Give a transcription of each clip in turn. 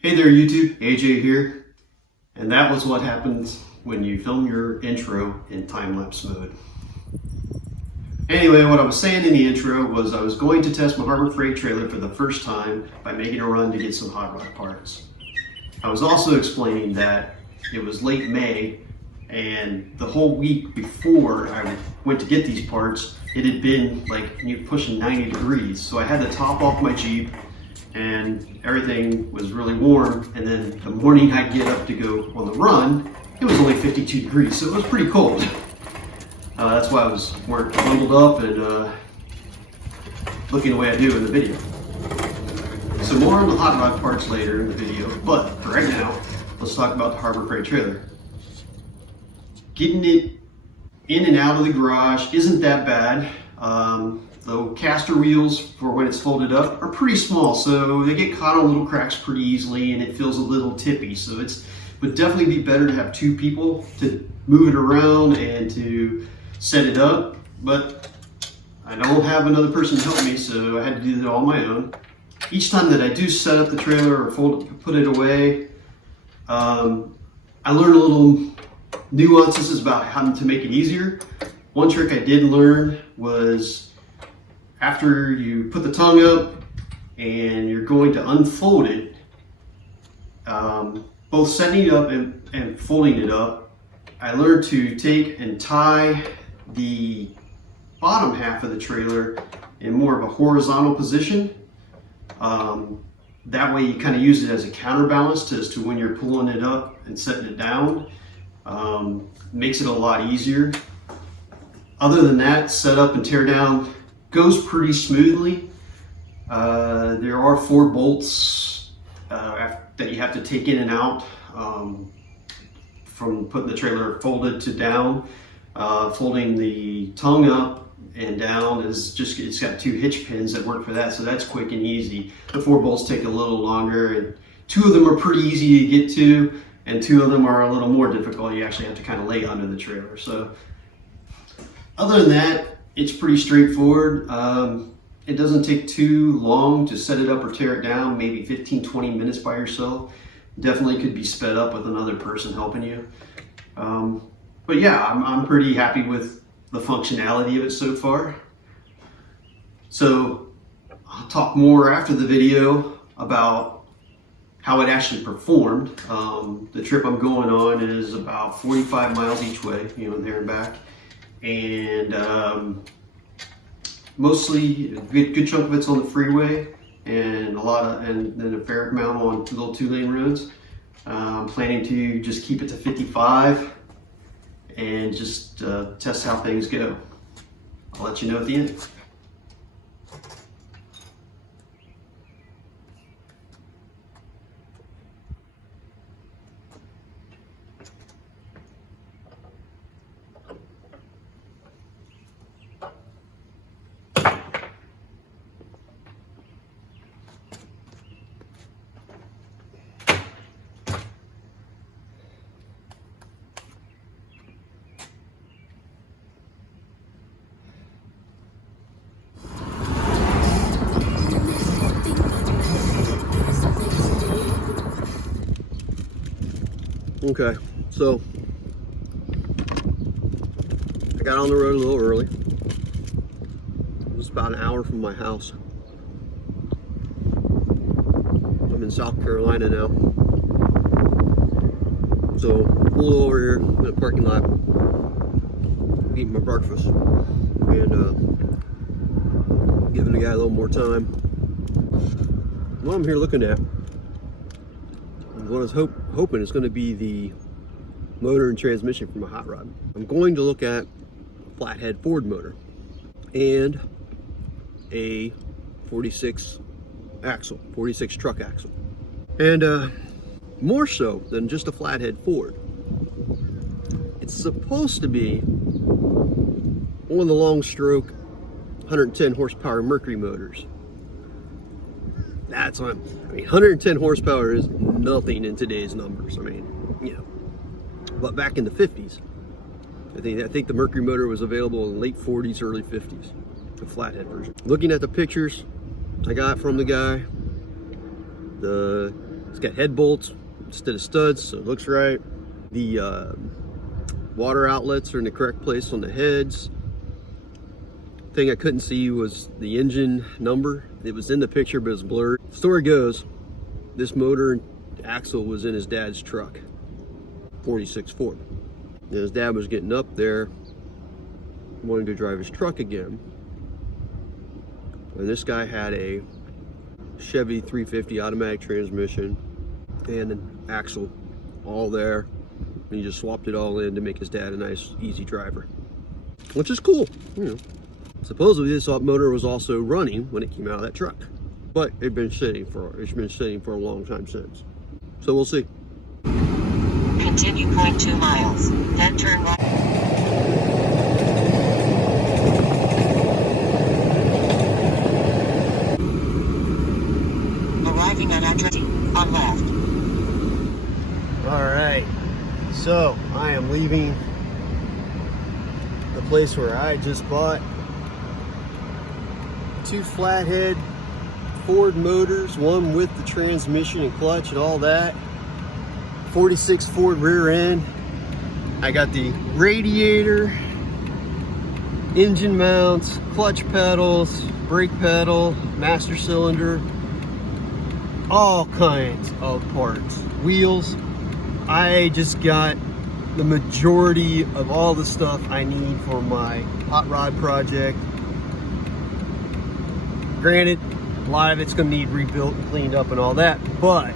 Hey there YouTube, AJ here, and that was what happens when you film your intro in time-lapse mode. Anyway, what I was saying in the intro was I was going to test my Harbor Freight trailer for the first time by making a run to get some hot rod parts. I was also explaining that it was late May and the whole week before I went to get these parts, it had been like pushing 90 degrees, so I had to top off my Jeep and everything was really warm, and then the morning I get up to go on the run, it was only 52 degrees, so it was pretty cold. That's why I was bundled up and looking the way I do in the video. So more on the hot rod parts later in the video, but for right now, let's talk about the Harbor Freight trailer. Getting it in and out of the garage isn't that bad. The caster wheels for when it's folded up are pretty small, so they get caught on little cracks pretty easily and it feels a little tippy. So it would definitely be better to have two people to move it around and to set it up, but I don't have another person to help me, so I had to do that all on my own. Each time that I do set up the trailer or put it away, I learn a little nuances about how to make it easier. One trick I did learn was after you put the tongue up and you're going to unfold it, both setting it up and folding it up, I learned to take and tie the bottom half of the trailer in more of a horizontal position. That way you kind of use it as a counterbalance as to when you're pulling it up and setting it down. Makes it a lot easier. Other than that, set up and tear down goes pretty smoothly. There are 4 bolts that you have to take in and out from putting the trailer folded to down. Folding the tongue up and down it's got 2 hitch pins that work for that, so that's quick and easy. The 4 bolts take a little longer, and 2 of them are pretty easy to get to, and 2 of them are a little more difficult. You actually have to kind of lay under the trailer. So other than that, it's pretty straightforward. It doesn't take too long to set it up or tear it down, maybe 15-20 minutes by yourself. Definitely could be sped up with another person helping you. But yeah, I'm pretty happy with the functionality of it so far. So I'll talk more after the video about how it actually performed. The trip I'm going on is about 45 miles each way, there and back. And mostly a good chunk of it's on the freeway, and then a fair amount on little 2-lane roads. I'm planning to just keep it to 55 and just test how things go. I'll let you know at the end. Okay, so I got on the road a little early. It was about an hour from my house. I'm in South Carolina now. So pull over here in the parking lot, eating my breakfast, and giving the guy a little more time. What I'm here looking at, what I was hoping is going to be the motor and transmission from a hot rod. I'm going to look at a flathead Ford motor and a 46 truck axle. And more so than just a flathead Ford, it's supposed to be one of the long stroke 110 horsepower Mercury motors. That's what 110 horsepower is nothing in today's numbers. But back in the 50s, I think the Mercury motor was available in the late 40s, early 50s, the flathead version. Looking at the pictures I got from the guy, the It's got head bolts instead of studs, so it looks right. The water outlets are in the correct place on the heads. Thing I couldn't see was the engine number. It was in the picture, but it was blurred. Story goes, this motor and axle was in his dad's truck, 46 Ford. And his dad was getting up there, wanting to drive his truck again. And this guy had a Chevy 350 automatic transmission and an axle all there. And he just swapped it all in to make his dad a nice, easy driver, which is cool, you know. Supposedly this motor was also running when it came out of that truck, but it's been sitting for a long time since. So we'll see. Continue 0.2 miles, then turn right. Arriving at Adrati, on left. All right, so I am leaving the place where I just bought 2 flathead Ford motors, one with the transmission and clutch and all that. 46 Ford rear end. I got the radiator, engine mounts, clutch pedals, brake pedal, master cylinder, all kinds of parts. Wheels. I just got the majority of all the stuff I need for my hot rod project. Granted, a lot of it's going to need rebuilt and cleaned up and all that, but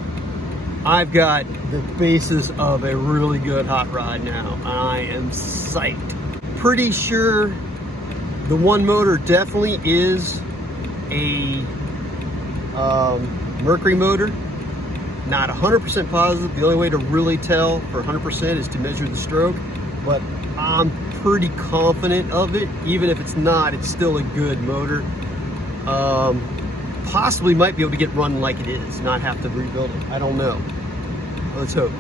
I've got the basis of a really good hot rod now. I am psyched. Pretty sure the one motor definitely is a Mercury motor. Not 100% positive. The only way to really tell for 100% is to measure the stroke, but I'm pretty confident of it. Even if it's not, it's still a good motor. Possibly might be able to get run like it is, not have to rebuild it. I don't know. Let's hope.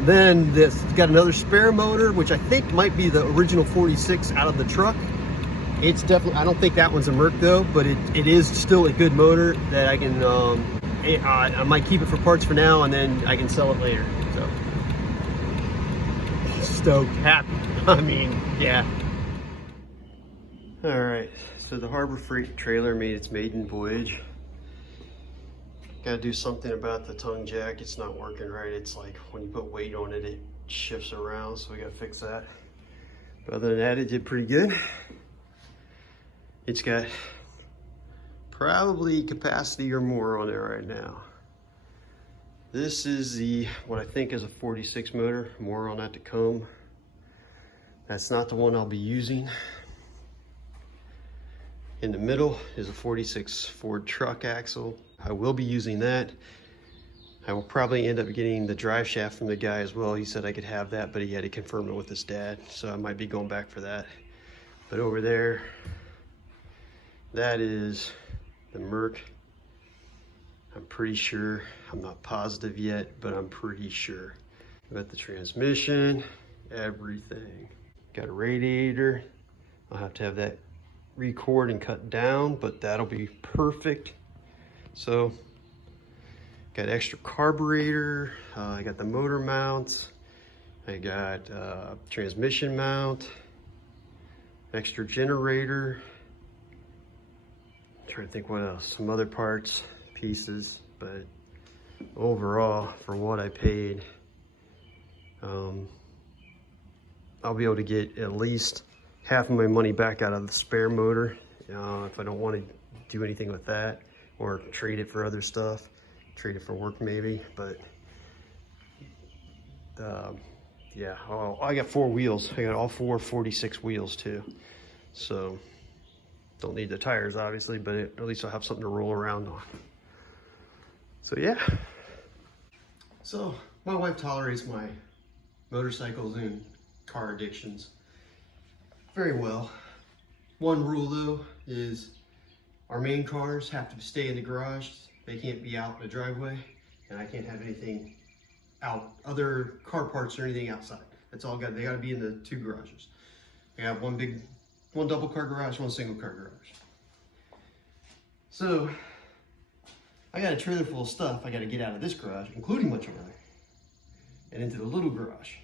Then this got another spare motor, which I think might be the original 46 out of the truck. It's definitely, I don't think that one's a Merc though, but it is still a good motor that I can, I might keep it for parts for now and then I can sell it later. So, stoked, happy. I mean, yeah. All right, so the Harbor Freight trailer made its maiden voyage. Gotta do something about the tongue jack. It's not working right. It's like when you put weight on it, it shifts around, so we gotta fix that. But other than that, it did pretty good. It's got probably capacity or more on there right now. This is the, what I think is a 46 motor, more on that to come. That's not the one I'll be using. In the middle is a 46 Ford truck axle. I will be using that. I will probably end up getting the drive shaft from the guy as well. He said I could have that, but he had to confirm it with his dad, so I might be going back for that. But over there, that is the Merc. I'm pretty sure, I'm not positive yet, but I'm pretty sure. Got the transmission, everything. Got a radiator. I'll have to have that record and cut down, but that'll be perfect. So, got extra carburetor. I got the motor mounts. I got transmission mount, extra generator. I'm trying to think what else. Some other parts, pieces, but overall, for what I paid, I'll be able to get at least half of my money back out of the spare motor if I don't want to do anything with that or trade it for other stuff, trade it for work maybe. But yeah, I got 4 wheels. I got all 4 46 wheels too, so don't need the tires obviously, but at least I'll have something to roll around on. So yeah, so my wife tolerates my motorcycles and car addictions very well. One rule though is our main cars have to stay in the garage. They can't be out in the driveway, and I can't have anything out, other car parts or anything outside. That's all they gotta be in the 2 garages. I have one double car garage, one single car garage. So I got a trailer full of stuff I got to get out of this garage, including my trailer, and into the little garage.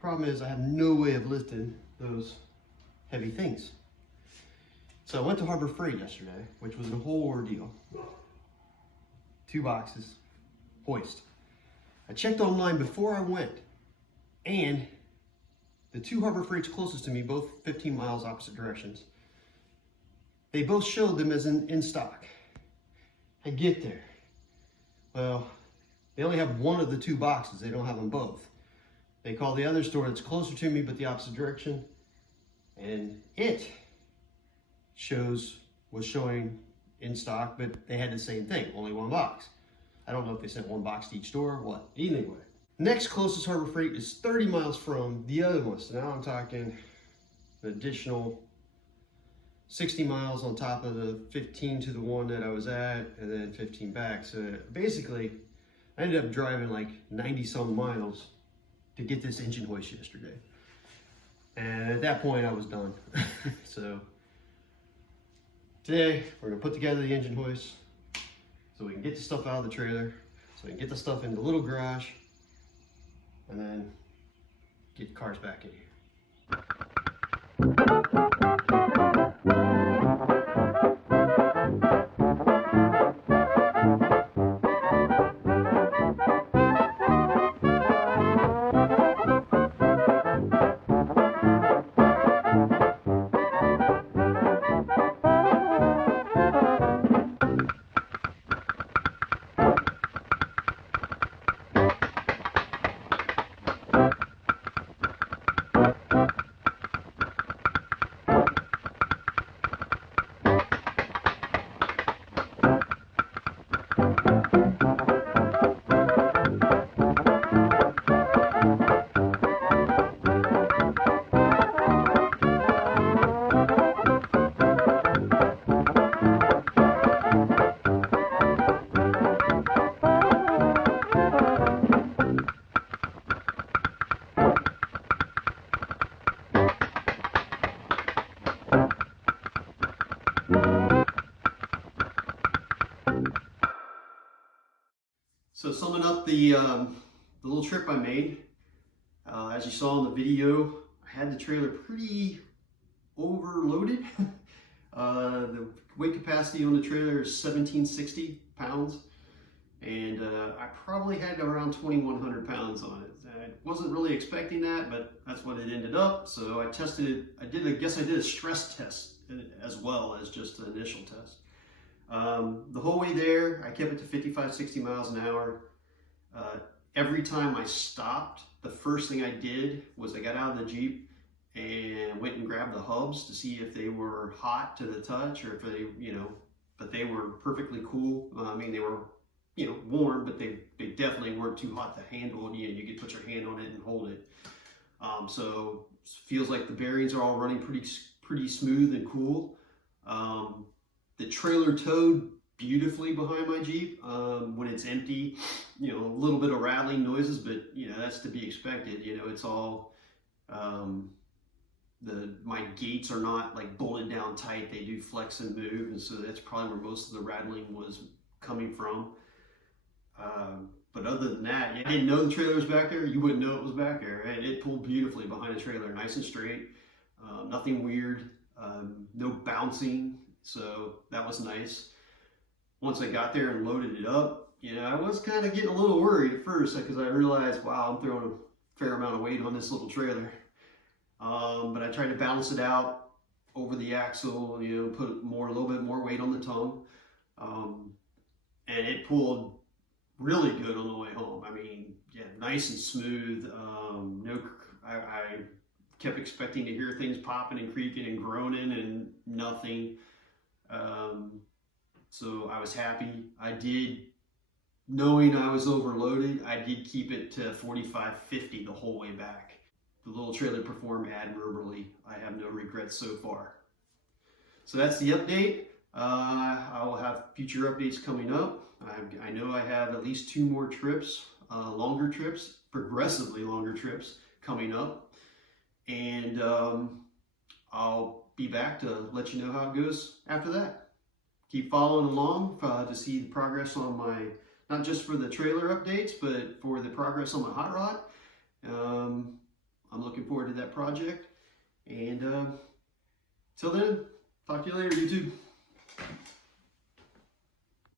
Problem is I have no way of lifting those heavy things. So I went to Harbor Freight yesterday, which was a whole ordeal. 2 boxes, hoist. I checked online before I went, and the 2 Harbor Freights closest to me, both 15 miles opposite directions, they both showed them as in stock. I get there. Well, they only have one of the 2 boxes. They don't have them both. They call the other store that's closer to me but the opposite direction, and it was showing in stock, but they had the same thing, only 1 box. I don't know if they sent 1 box to each store or what. Anyway, next closest Harbor Freight is 30 miles from the other one. So now I'm talking an additional 60 miles on top of the 15 to the one that I was at, and then 15 back. So basically, I ended up driving like 90 some miles to get this engine hoist yesterday. And at that point, I was done. So today, we're gonna put together the engine hoist so we can get the stuff out of the trailer, so we can get the stuff in the little garage, and then get the cars back in here. So summing up the little trip I made, as you saw in the video, I had the trailer pretty overloaded. The weight capacity on the trailer is 1,760 pounds, and I probably had around 2,100 pounds on it. I wasn't really expecting that, but that's what it ended up. So I tested it. I did a stress test as well as just an initial test. The whole way there, I kept it to 55, 60 miles an hour. Every time I stopped, the first thing I did was I got out of the Jeep and went and grabbed the hubs to see if they were hot to the touch, or if they, but they were perfectly cool. I mean, they were, warm, but they definitely weren't too hot to handle, and you could put your hand on it and hold it. So it feels like the bearings are all running pretty smooth and cool. The trailer towed beautifully behind my Jeep. When it's empty, a little bit of rattling noises, but that's to be expected. It's all, my gates are not like bolted down tight. They do flex and move, and so that's probably where most of the rattling was coming from. But other than that, I didn't know the trailer was back there. You wouldn't know it was back there. And it pulled beautifully behind the trailer, nice and straight. Nothing weird, no bouncing. So that was nice. Once I got there and loaded it up, I was kind of getting a little worried at first, because I realized, wow, I'm throwing a fair amount of weight on this little trailer. But I tried to balance it out over the axle, put a little bit more weight on the tongue. And it pulled really good on the way home. I mean, yeah, nice and smooth. I kept expecting to hear things popping and creaking and groaning, and nothing. So I was happy. I did, knowing I was overloaded, I did keep it to 45, 50 the whole way back. The little trailer performed admirably. I have no regrets so far. So that's the update. I will have future updates coming up. I know I have at least 2 more trips, longer trips, progressively longer trips coming up. And I'll be back to let you know how it goes after that. keep following along to see the progress on my, not just for the trailer updates, but for the progress on my hot rod. I'm looking forward to that project. And till then, talk to you later, YouTube.